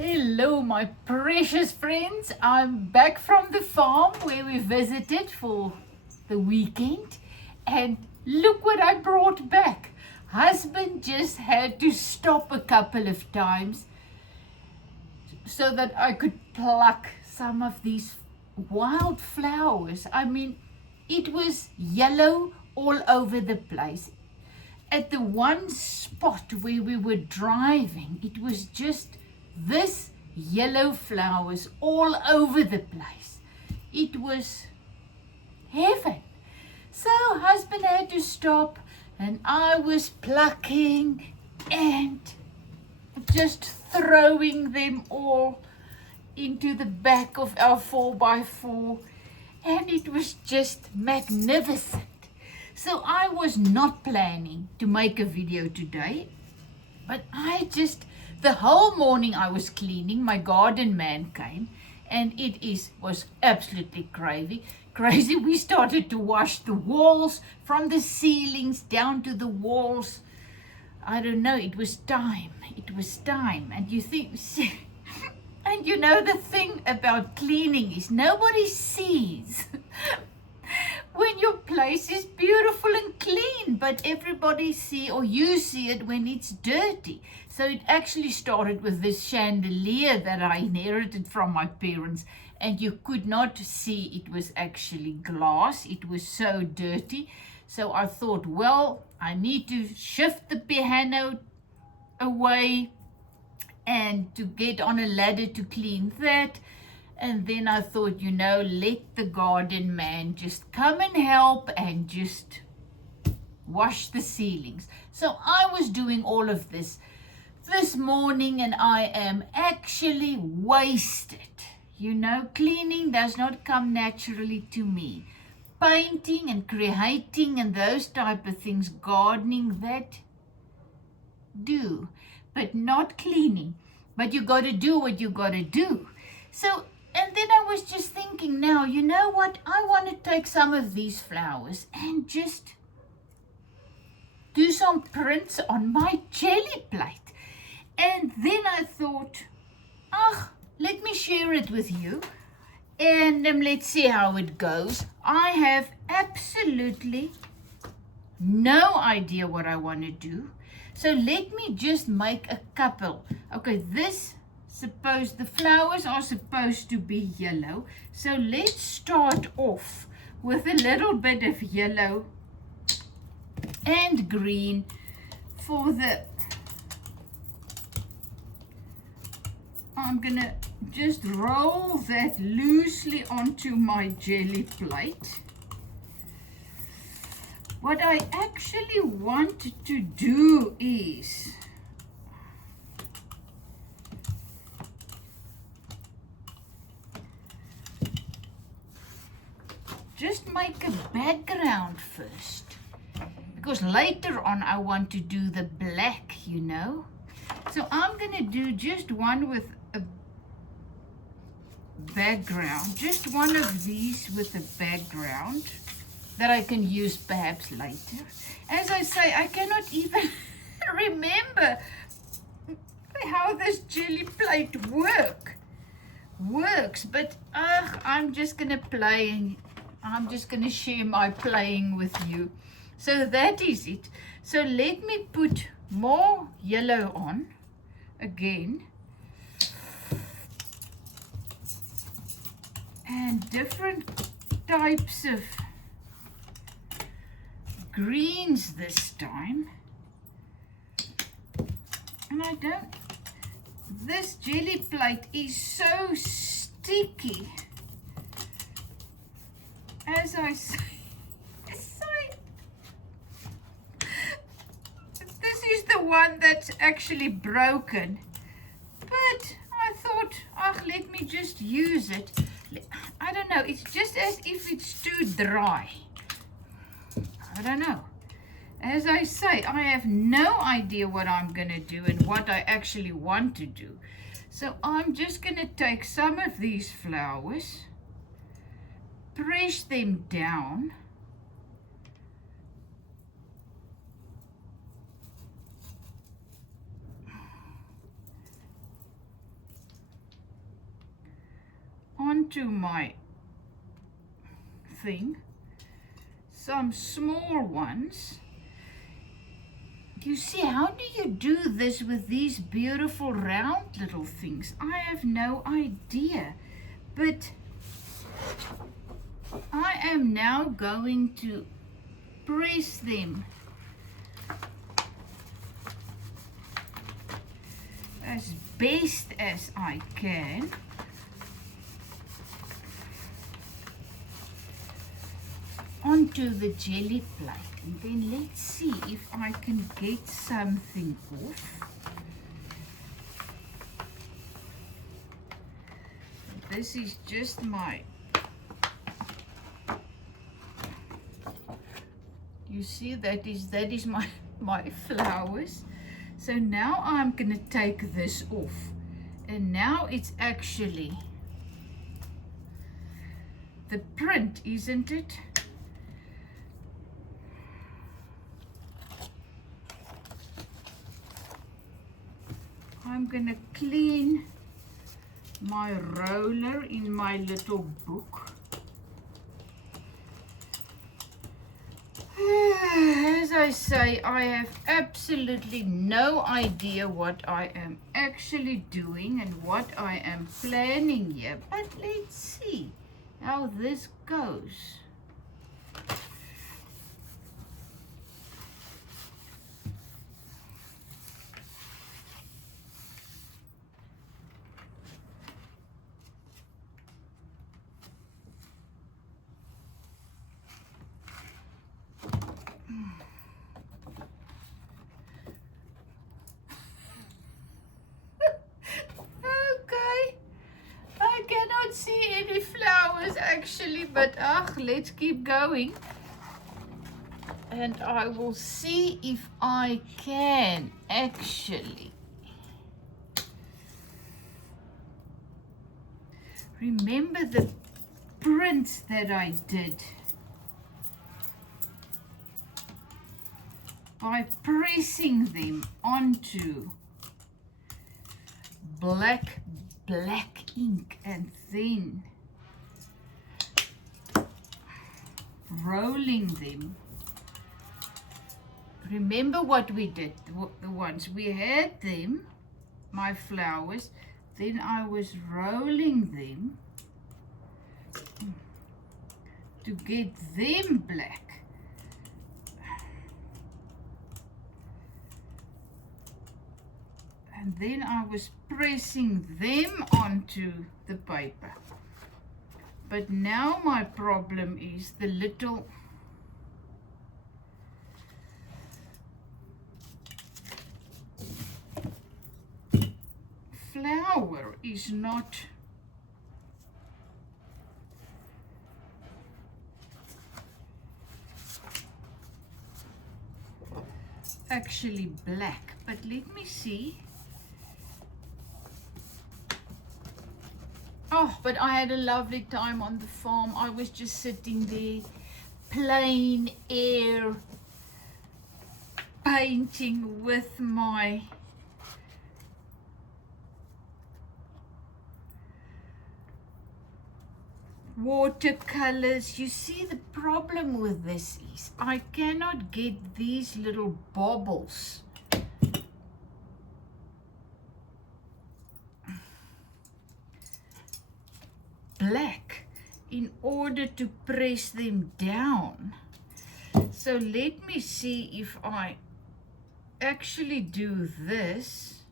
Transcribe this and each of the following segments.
Hello, my precious friends. I'm back from the farm where we visited for the weekend, and look what I brought back. Husband just had to stop a couple of times so that I could pluck some of these wild flowers. I mean, it was yellow all over the place. At the one spot where we were driving, it was just this yellow flowers all over the place. It was heaven. So husband had to stop and I was plucking and just throwing them all into the back of our 4x4, and it was just magnificent. So I was not planning to make a video today, but the whole morning I was cleaning. My garden man came, and was absolutely crazy. We started to wash the walls from the ceilings down to the walls. I don't know, it was time. And you think, and you know, the thing about cleaning is nobody sees when your place is beautiful and clean, but everybody you see it when it's dirty. So it actually started with this chandelier that I inherited from my parents, and you could not see it was actually glass. It was so dirty. So I thought, well, I need to shift the piano away and to get on a ladder to clean that. And then I thought, let the garden man just come and help and just wash the ceilings. So I was doing all of this morning, and I am actually wasted. Cleaning does not come naturally to me. Painting and creating and those type of things, gardening, that do, but not cleaning. But you got to do what you got to do. So, and then I was just thinking, now, you know what? I want to take some of these flowers and just do some prints on my Gelli Plate. And then I thought, let me share it with you. And let's see how it goes. I have absolutely no idea what I want to do. So let me just make a couple. Okay, the flowers are supposed to be yellow. So let's start off with a little bit of yellow and green I'm gonna just roll that loosely onto my Gelli Plate. What I actually want to do is just make a background first, because later on I want to do the black, So I'm going to do just one with a background, just one of these with a background that I can use perhaps later. As I say, I cannot even remember how this Gelli Plate works, but I'm just going to play, and I'm just going to share my playing with you. So that is it. So let me put more yellow on again, and different types of greens this time. And this Gelli Plate is so sticky. As I say, this is the one that's actually broken. But I thought, let me just use it. I don't know, it's just as if it's too dry. I don't know. As I say, I have no idea what I'm going to do and what I actually want to do. So I'm just going to take some of these flowers, press them down, onto my thing, some small ones. You see, how do you do this with these beautiful round little things? I have no idea, but I am now going to press them as best as I can. Onto the Gelli Plate, and then let's see if I can get something off. This is just my, you see, that is my flowers. So now I'm gonna take this off, and now it's actually the print, isn't it? I'm gonna clean my roller in my little book. As I say, I have absolutely no idea what I am actually doing and what I am planning here, but let's see how this goes. See any flowers actually, but let's keep going, and I will see if I can actually remember the prints that I did by pressing them onto black ink and then rolling them. Remember what we did, the ones we had them, my flowers, then I was rolling them to get them black. And then I was pressing them onto the paper. But now my problem is the little flower is not actually black. But let me see. Oh, but I had a lovely time on the farm. I was just sitting there, plain air, painting with my watercolors. You see, the problem with this is I cannot get these little bobbles black in order to press them down. So let me see if I actually do this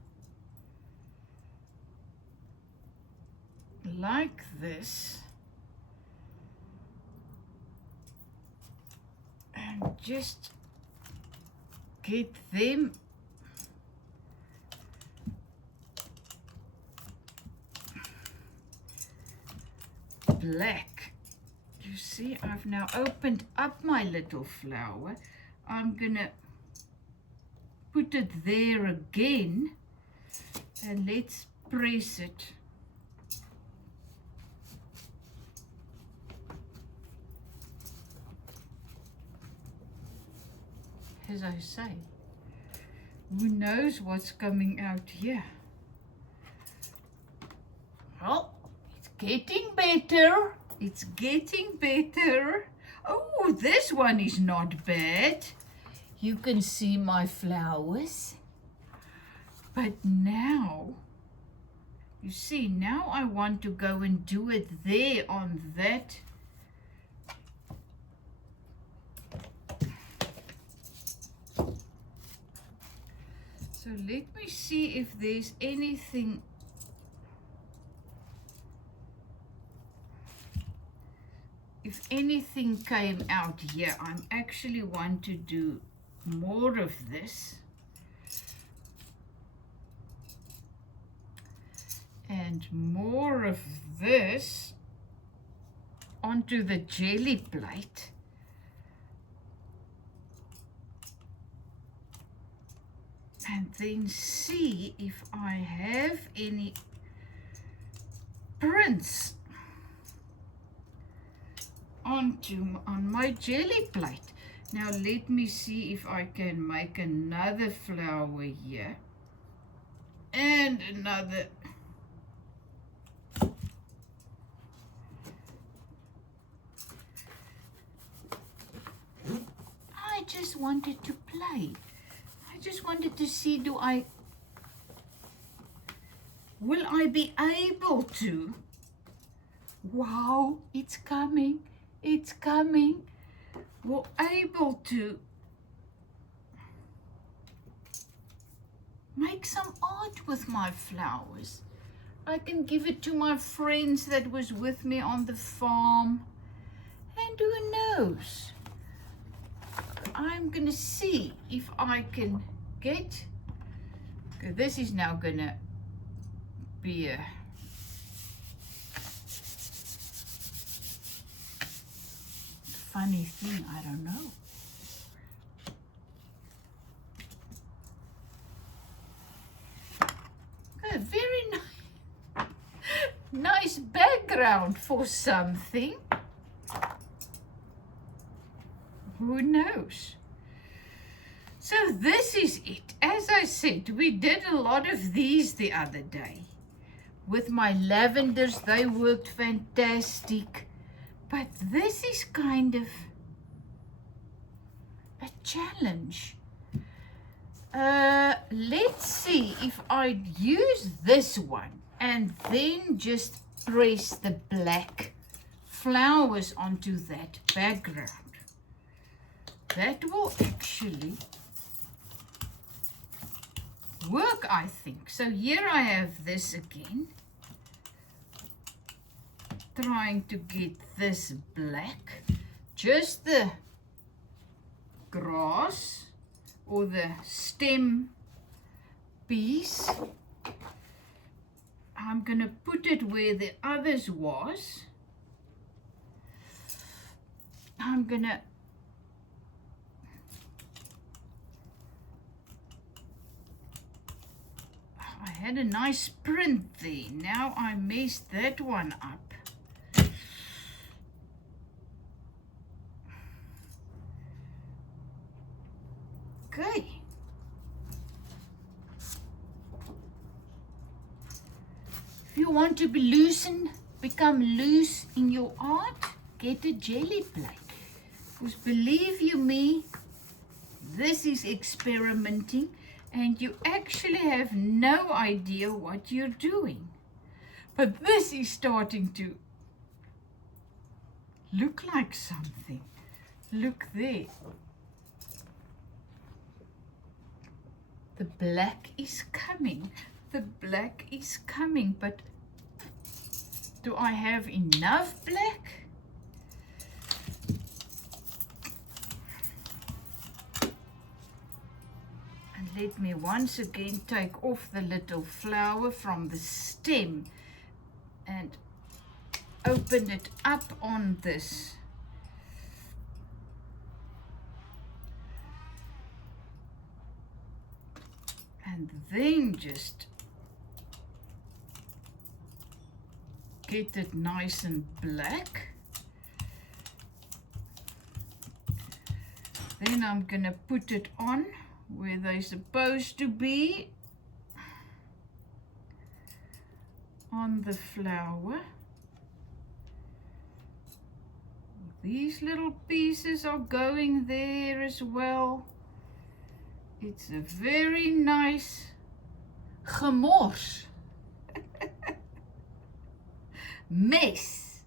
like this and just get them black. You see, I've now opened up my little flower. I'm gonna put it there again and let's press it. As I say, who knows what's coming out here? Well, it's getting better. It's getting better. Oh, this one is not bad. You can see my flowers. But now, you see, now I want to go and do it there on that. So let me see if there's anything. If anything came out here, I actually want to do more of this. And more of this onto the Gelli Plate. And then see if I have any prints on my Gelli Plate. Now let me see if I can make another flower here. And another. I just wanted to play. I just wanted to see, will I be able to? Wow, it's coming. It's coming. We're able to make some art with my flowers. I can give it to my friends that was with me on the farm. And who knows? I'm gonna see if I can get, okay, this is now gonna be a funny thing, I don't know. A very nice background for something. Who knows? So this is it. As I said, we did a lot of these the other day. With my lavenders, they worked fantastic. But this is kind of a challenge. Let's see if I use this one and then just press the black flowers onto that background. That will actually work, I think. So here I have this again. Trying to get this black. Just the grass or the stem piece. I'm going to put it where the others was. I'm going to I had a nice print there. Now I messed that one up. Okay. If you want to be become loose in your art, get a Gelli Plate. Because believe you me, this is experimenting. And you actually have no idea what you're doing. But this is starting to look like something. Look there. The black is coming. The black is coming. But do I have enough black? Let me once again take off the little flower from the stem and open it up on this. And then just get it nice and black. Then I'm going to put it on where they're supposed to be on the flower. These little pieces are going there as well. It's a very nice gemors. Mess.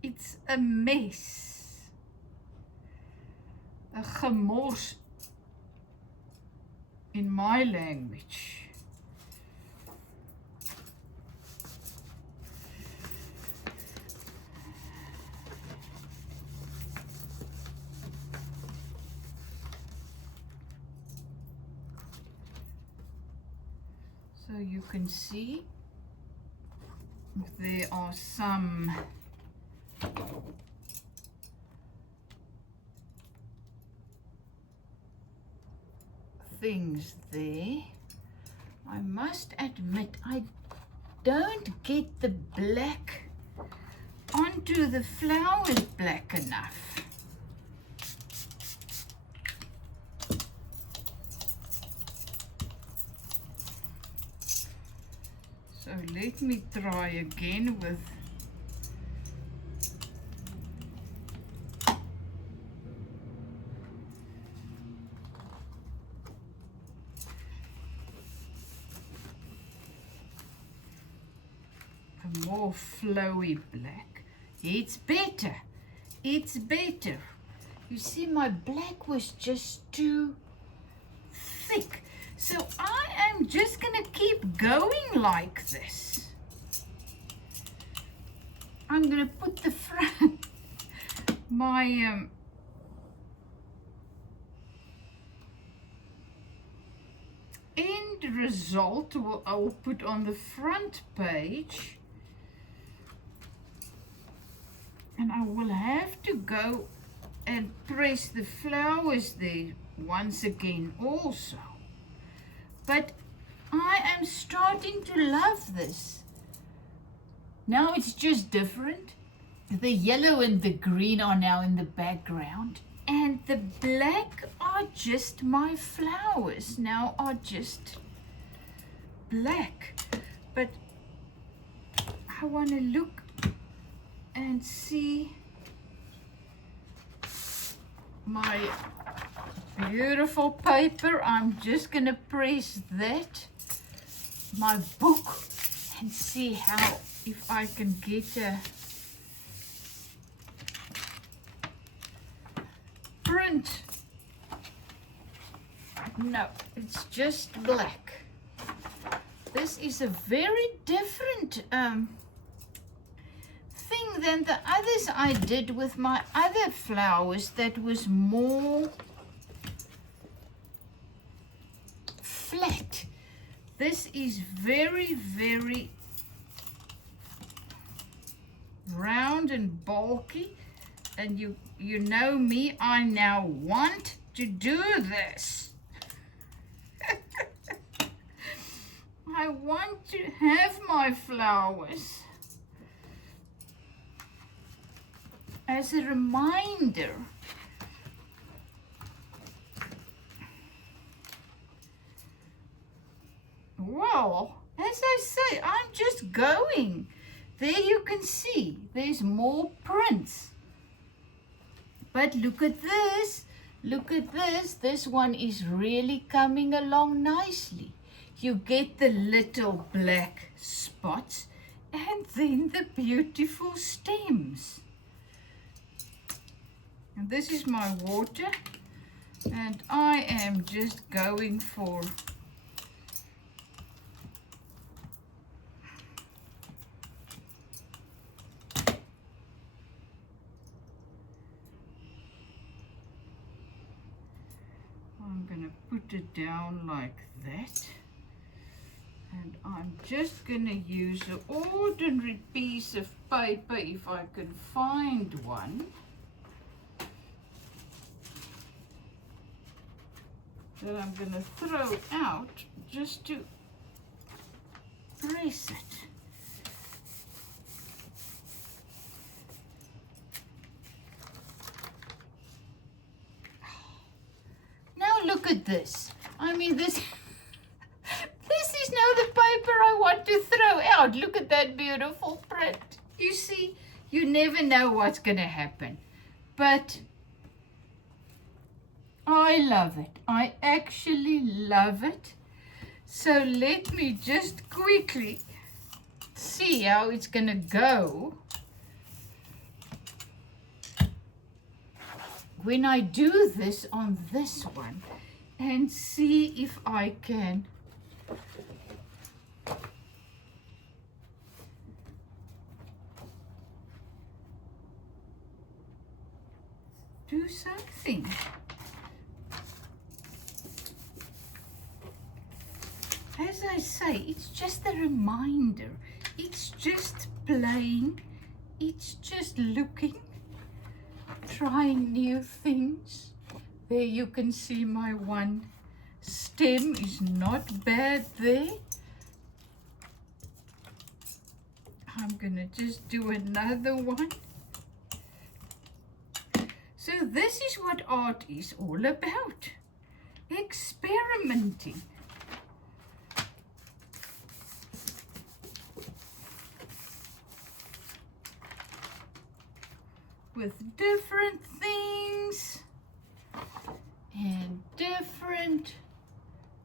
It's a mess. A gemors in my language. So you can see there are some things there. I must admit I don't get the black onto the flowers black enough. So let me try again with a more flowy black. It's better. It's better. You see, my black was just too thick. So I am just going to keep going like this. I'm going to put the front, my end result I'll put on the front page. And I will have to go and press the flowers there once again also. But I am starting to love this. Now it's just different. The yellow and the green are now in the background. And the black are just my flowers. Now are just black. But I want to look and see my beautiful paper. I'm just gonna press that, my book, and see how, if I can get a print. No, it's just black. This is a very different thing than the others I did with my other flowers that was more flat. This is very, very round and bulky, and you know me, I now want to do this. I want to have my flowers as a reminder. Well, as I say, I'm just going. There you can see, there's more prints. But look at this, look at this. This one is really coming along nicely. You get the little black spots and then the beautiful stems. And this is my water, and I am just going for I'm going to put it down like that. And I'm just going to use an ordinary piece of paper if I can find one. That I'm going to throw out just to press it. Now look at this. I mean, this is now the paper I want to throw out. Look at that beautiful print. You see, You never know what's going to happen. But I love it. I actually love it. So let me just quickly see how it's going to go when I do this on this one, and see if I can do something. As I say, it's just a reminder. It's just playing. It's just looking, trying new things. There you can see my one stem is not bad there. I'm gonna just do another one. So this is what art is all about. Experimenting. With different things and different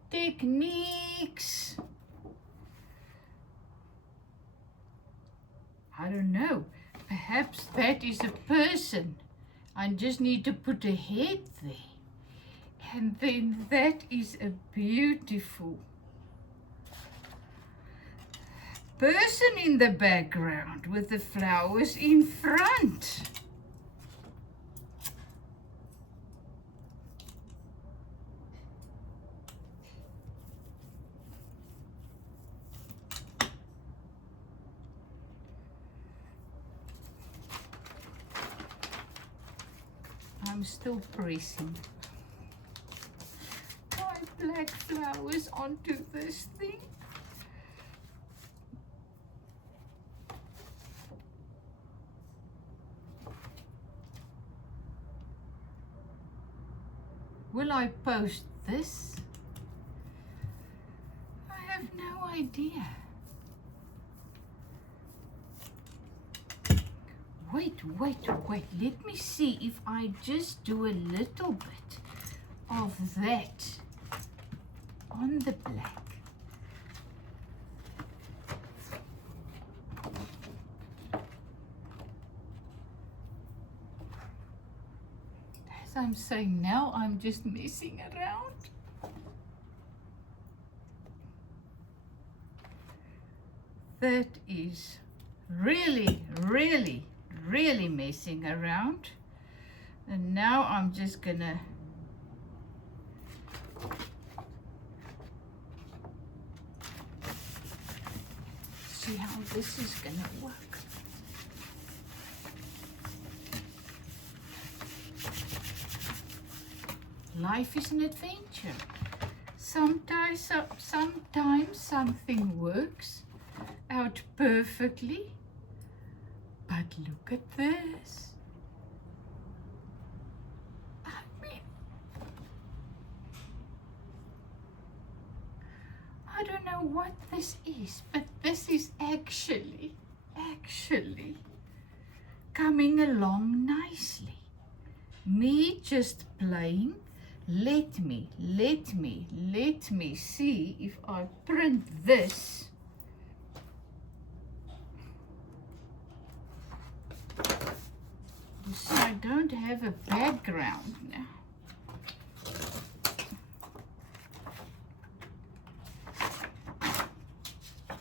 techniques. I don't know, perhaps that is a person. I just need to put a head there. And then that is a beautiful person in the background with the flowers in front. I'm still pressing my black flowers onto this thing. Will I post this? I have no idea. Wait. Let me see if I just do a little bit of that on the black. As I'm saying now, I'm just messing around. That is really messing around. And now I'm just gonna see how this is gonna work. Life is an adventure. Sometimes something works out perfectly. But look at this. I mean, I don't know what this is, but this is actually coming along nicely. Me just playing. Let me see if I print this. So I don't have a background now.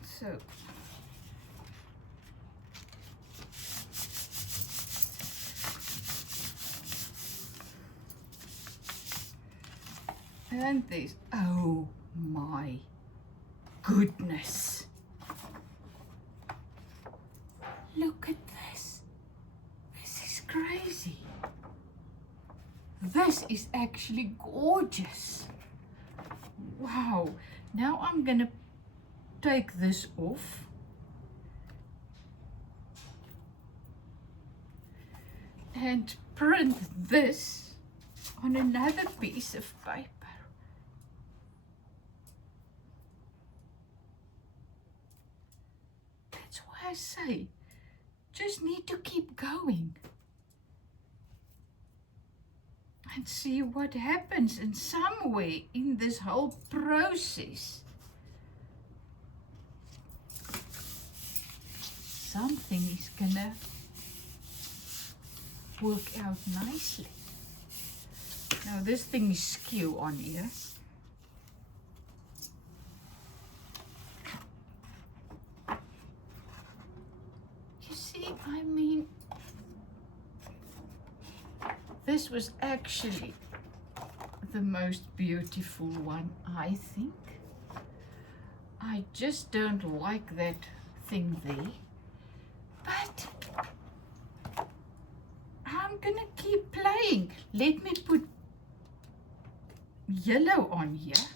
So and this, oh my goodness. Look at this. This is crazy. This is actually gorgeous. Wow. Now I'm gonna take this off. And print this on another piece of paper. That's why I say, just need to keep going and see what happens. And somewhere in this whole process, something is gonna work out nicely. Now this thing is skew on here. You see, I mean, this was actually the most beautiful one, I think. I just don't like that thing there. But I'm gonna keep playing. Let me put yellow on here.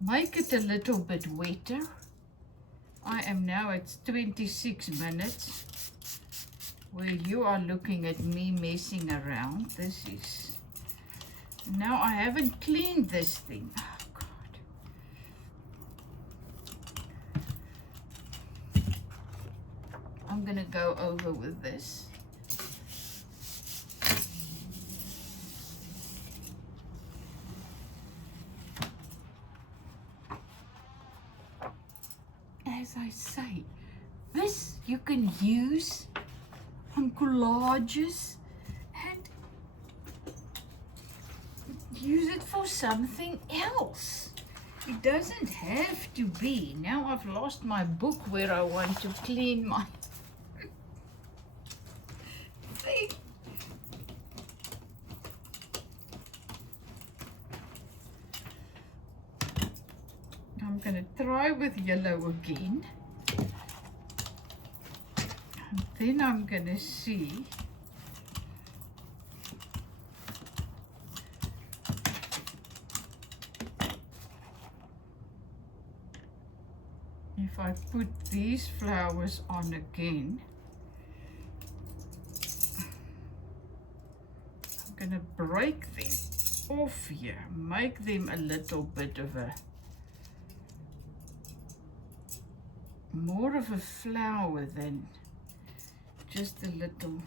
Make it a little bit wetter. I am now at 26 minutes. Where you are looking at me messing around. This is... Now I haven't cleaned this thing. Oh, God. I'm gonna go over with this. As I say, this you can use on collages and use it for something else. It doesn't have to be. Now I've lost my book where I want to clean my thing. I'm gonna try with yellow again. And then I'm gonna see if I put these flowers on again. I'm gonna break them off here, make them a little bit of a more of a flower than just a little.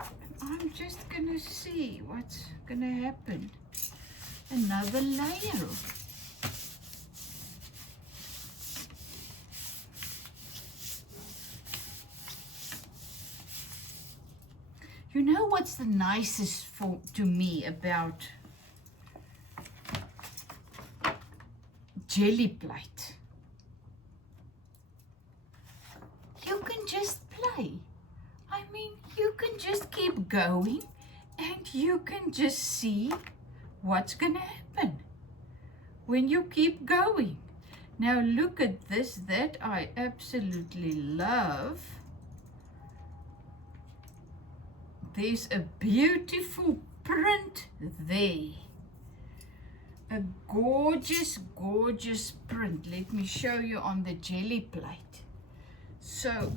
And I'm just gonna see what's gonna happen. Another layer. You know what's the nicest to me about Gelli Plate? You can just play. I mean, you can just keep going and you can just see what's gonna happen when you keep going. Now look at this, that I absolutely love. There's a beautiful print there. A gorgeous, gorgeous print. Let me show you on the Gelli Plate. So,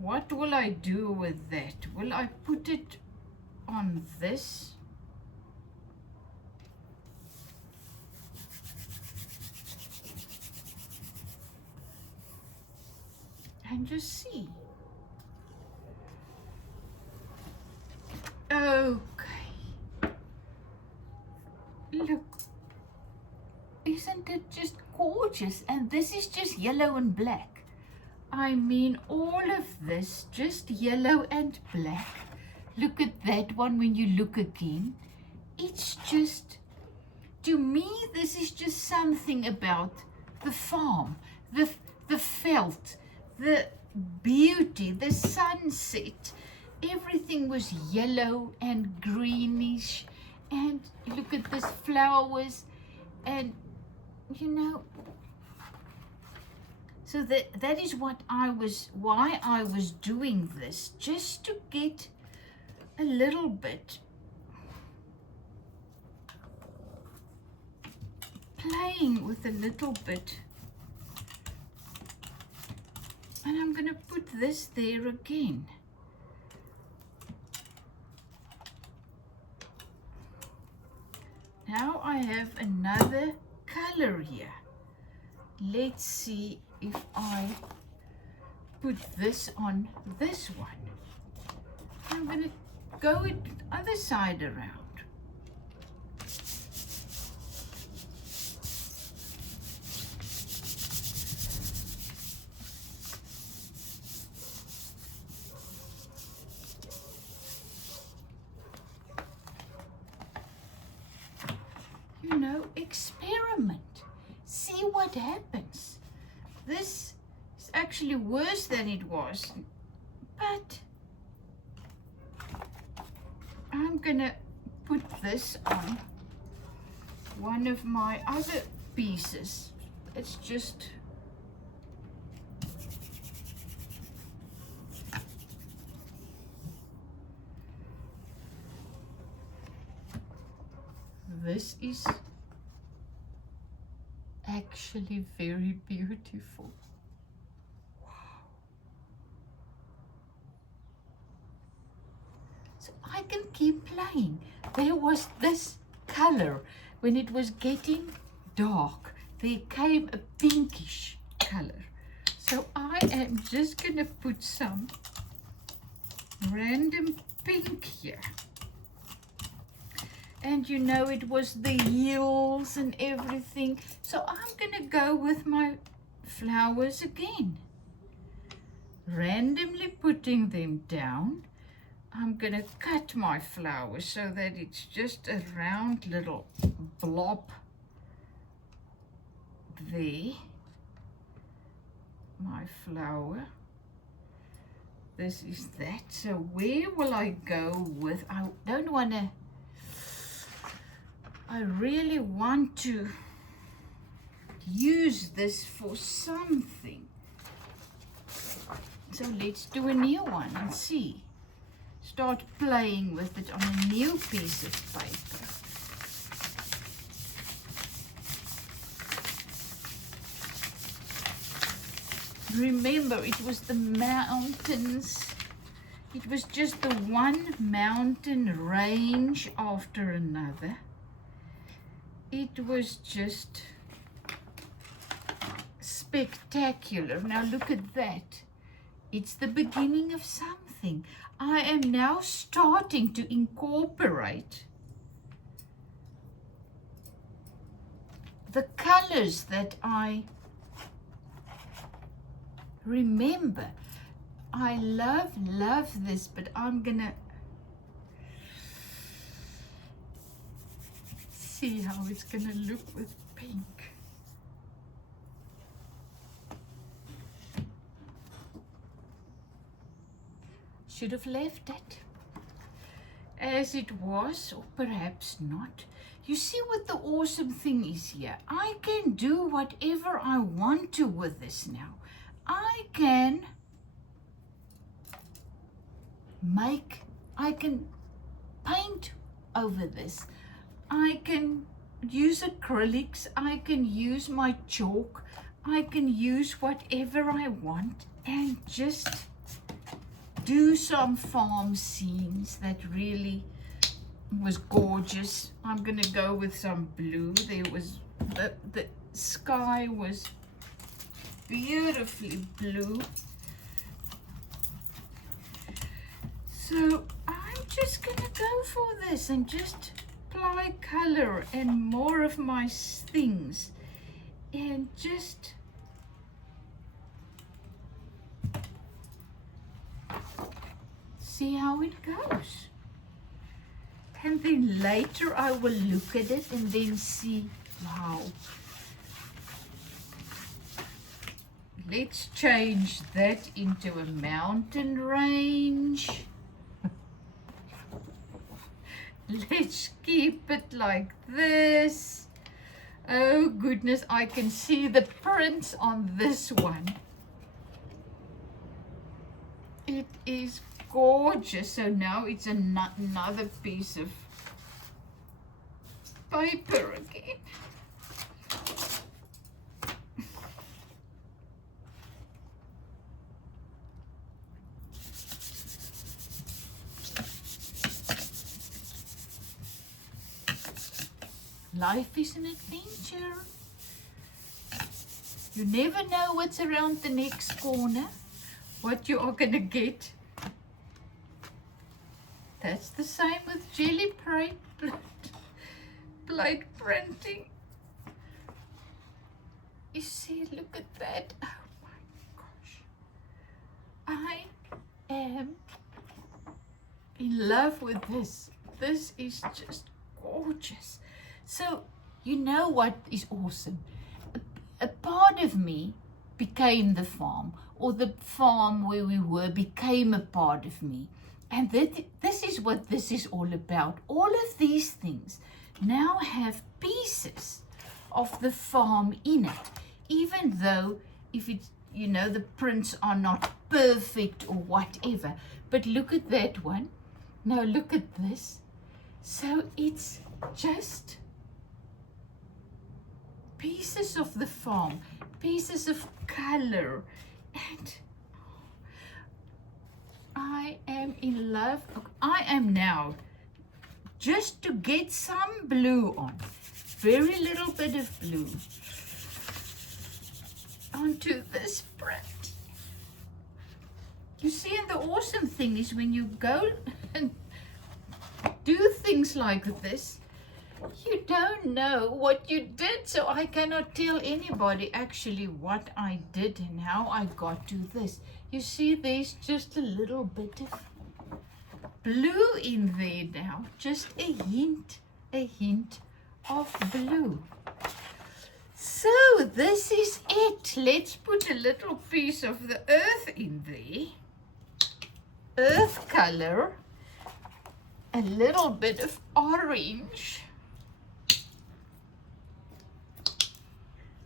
what will I do with that? Will I put it on this? And just see. Okay. Look. Isn't it just gorgeous? And this is just yellow and black. I mean, all of this, just yellow and black. Look at that one when you look again. It's just, to me, this is just something about the farm, the veld, the beauty, the sunset. Everything was yellow and greenish. And look at these flowers. And, you know, so that is why I was doing this, just to get a little bit playing with a little bit. And I'm going to put this there again. Now I have another color here. Let's see if I put this on this one. I'm going to go it other side around. You know, experiment. See what happens. This is actually worse than it was, but I'm gonna put this on one of my other pieces. It's just this is actually very beautiful. Wow. So I can keep playing. There was this color when it was getting dark. There came a pinkish color. So I am just gonna put some random pink here. And you know, it was the heels and everything. So I'm gonna go with my flowers again. Randomly putting them down. I'm gonna cut my flowers so that it's just a round little blob there. My flower. This is that. So where will I go with? I don't wanna, I really want to use this for something. So let's do a new one and see. Start playing with it on a new piece of paper. Remember, it was the mountains. It was just the one mountain range after another. It was just spectacular. Now look at that. It's the beginning of something. I am now starting to incorporate the colors that I remember. I love this, but I'm gonna see how it's gonna look with pink. Should have left it as it was, or perhaps not. You see what the awesome thing is here? I can do whatever I want to with this now. I can paint over this. I can use acrylics, I can use my chalk, I can use whatever I want and just do some farm scenes that really was gorgeous. I'm gonna go with some blue. There was the sky was beautifully blue. So I'm just gonna go for this and just apply color and more of my things and just see how it goes. And then later I will look at it and then see, wow. Let's change that into a mountain range. Let's keep it like this. Oh goodness, I can see the prints on this one. It is gorgeous. So now it's another piece of paper again. Life is an adventure. You never know what's around the next corner. what you are gonna get. That's the same with Gelli Plate printing. You see, look at that. Oh my gosh. I am in love with this. This is just gorgeous. So, you know what is awesome? A part of me became the farm, or the farm where we were became a part of me. And this is what this is all about. All of these things now have pieces of the farm in it, even though if it's, you know, the prints are not perfect or whatever. But look at that one. Now look at this. So it's just pieces of the farm, pieces of color, and I am in love. I am now just to get some blue on, very little bit of blue onto this print. You see, and the awesome thing is when you go and do things like this, you don't know what you did. So I cannot tell anybody actually what I did and how I got to this. You see, there's just a little bit of blue in there now, just a hint of blue. So this is it. Let's put a little piece of the earth in there. Earth color, a little bit of orange,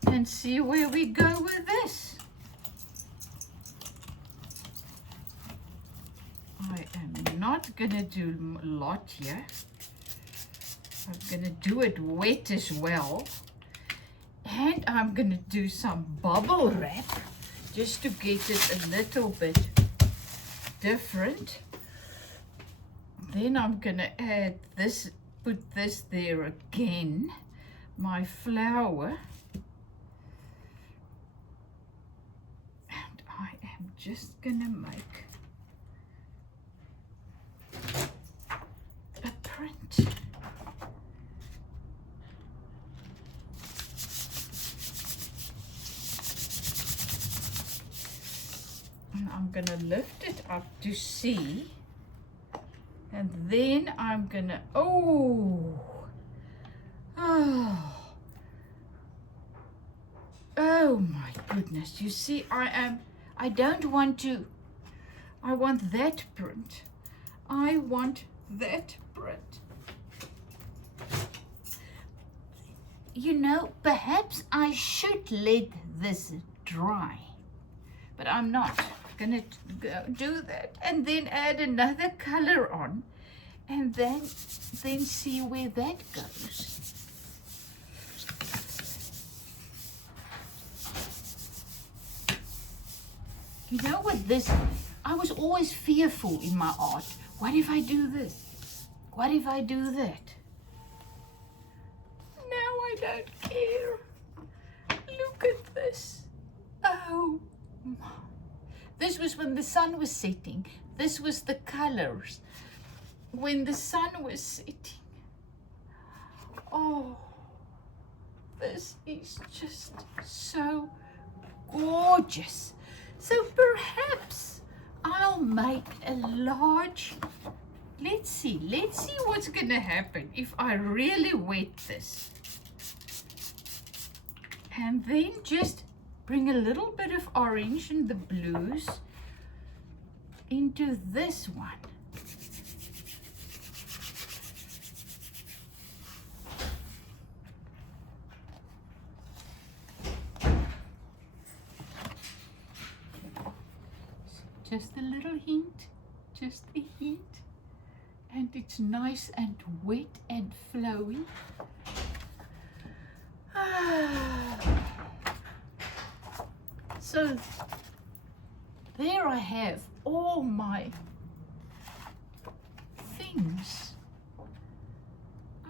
and see where we go with this. I am not gonna do a lot here. I'm gonna do it wet as well. And I'm gonna do some bubble wrap just to get it a little bit different. Then I'm gonna add this, put this there again, my flower. And I am just gonna make a print. And I'm gonna lift it up to see. And then I'm gonna, oh my goodness. You see, I don't want to, I want that print. I want that print. You know, perhaps I should let this dry, but I'm not gonna do that, and then add another color on, and then see where that goes. You know what this, I was always fearful in my art. What if I do this? What if I do that? Now I don't care. Look at this. Oh my. This was when the sun was setting. This was the colors when the sun was setting. Oh, this is just so gorgeous. So perhaps I'll make a large, let's see what's gonna happen if I really wet this. And then just bring a little bit of orange and the blues into this one. Just a little hint, just a hint. And it's nice and wet and flowy. So there I have all my things.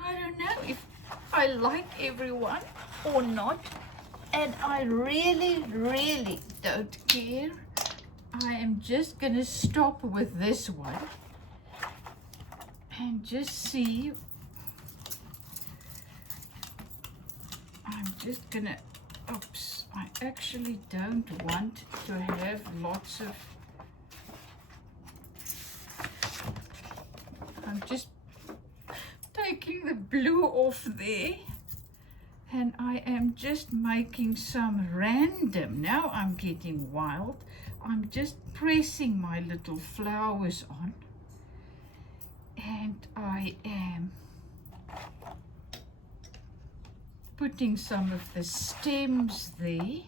I don't know if I like everyone or not, and I really don't care. I am just going to stop with this one and just see. I'm just going to, oops, I actually don't want to have lots of, I'm just taking the blue off there. And I am just making some random, now I'm getting wild. I'm just pressing my little flowers on. And I am putting some of the stems there.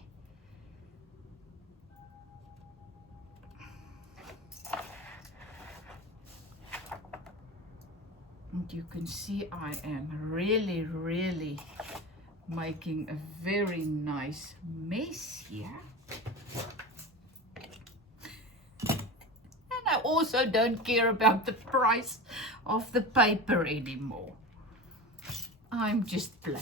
And you can see I am really making a very nice mess here. And I also don't care about the price of the paper anymore. I'm just playing.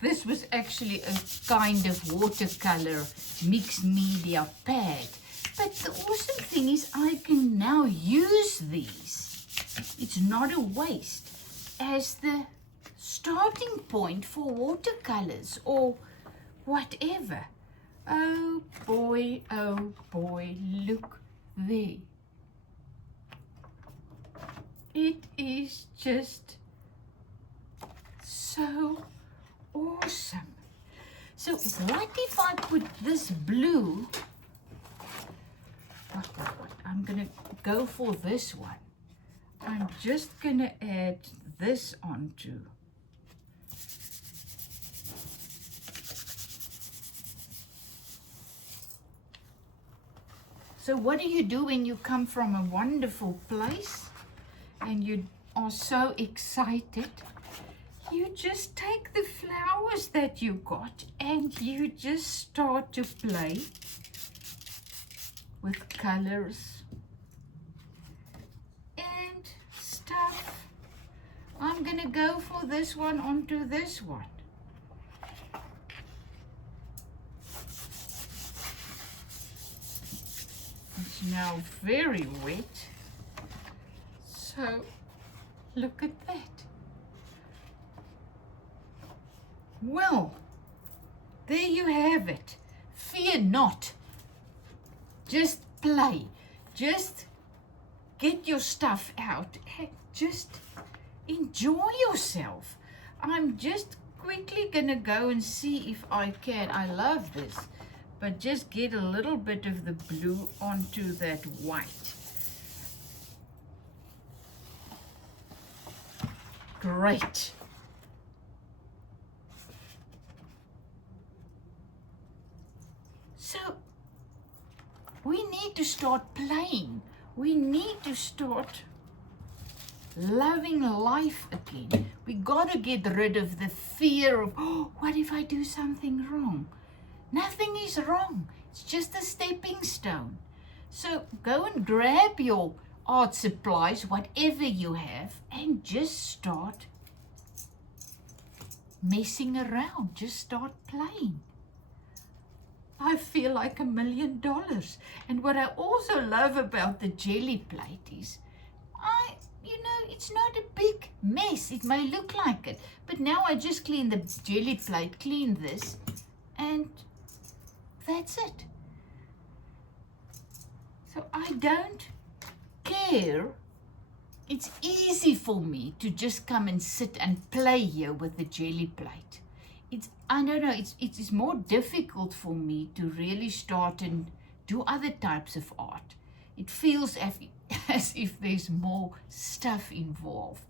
This was actually a kind of watercolor mixed media pad. But the awesome thing is I can now use these. It's not a waste as the starting point for watercolors or whatever. Oh boy, look there. It is just so awesome. So what if I put this blue, I'm gonna go for this one. I'm just gonna add this onto. So what do you do when you come from a wonderful place and you are so excited? You just take the flowers that you got and you just start to play with colors and stuff. I'm gonna go for this one onto this one. It's now very wet, so look at that. Well, there you have it. Fear not. Just play. Just get your stuff out and just enjoy yourself. I'm just quickly gonna go and see if I can. I love this, but just get a little bit of the blue onto that white. Great. So we need to start playing. We need to start loving life again. We got to get rid of the fear of, oh, what if I do something wrong? Nothing is wrong. It's just a stepping stone. So go and grab your art supplies, whatever you have, and just start messing around. Just start playing. I feel like $1 million. And what I also love about the Gelli Plate is, it's not a big mess. It may look like it, but now I just clean the Gelli Plate, clean this, and that's it. So I don't care. It's easy for me to just come and sit and play here with the Gelli Plate. I don't know, it's more difficult for me to really start and do other types of art. It feels as if there's more stuff involved.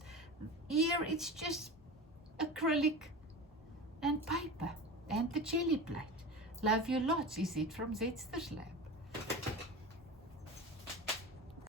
Here it's just acrylic and paper and the Gelli Plate. Love you lots. Is it from Zetster's Lab?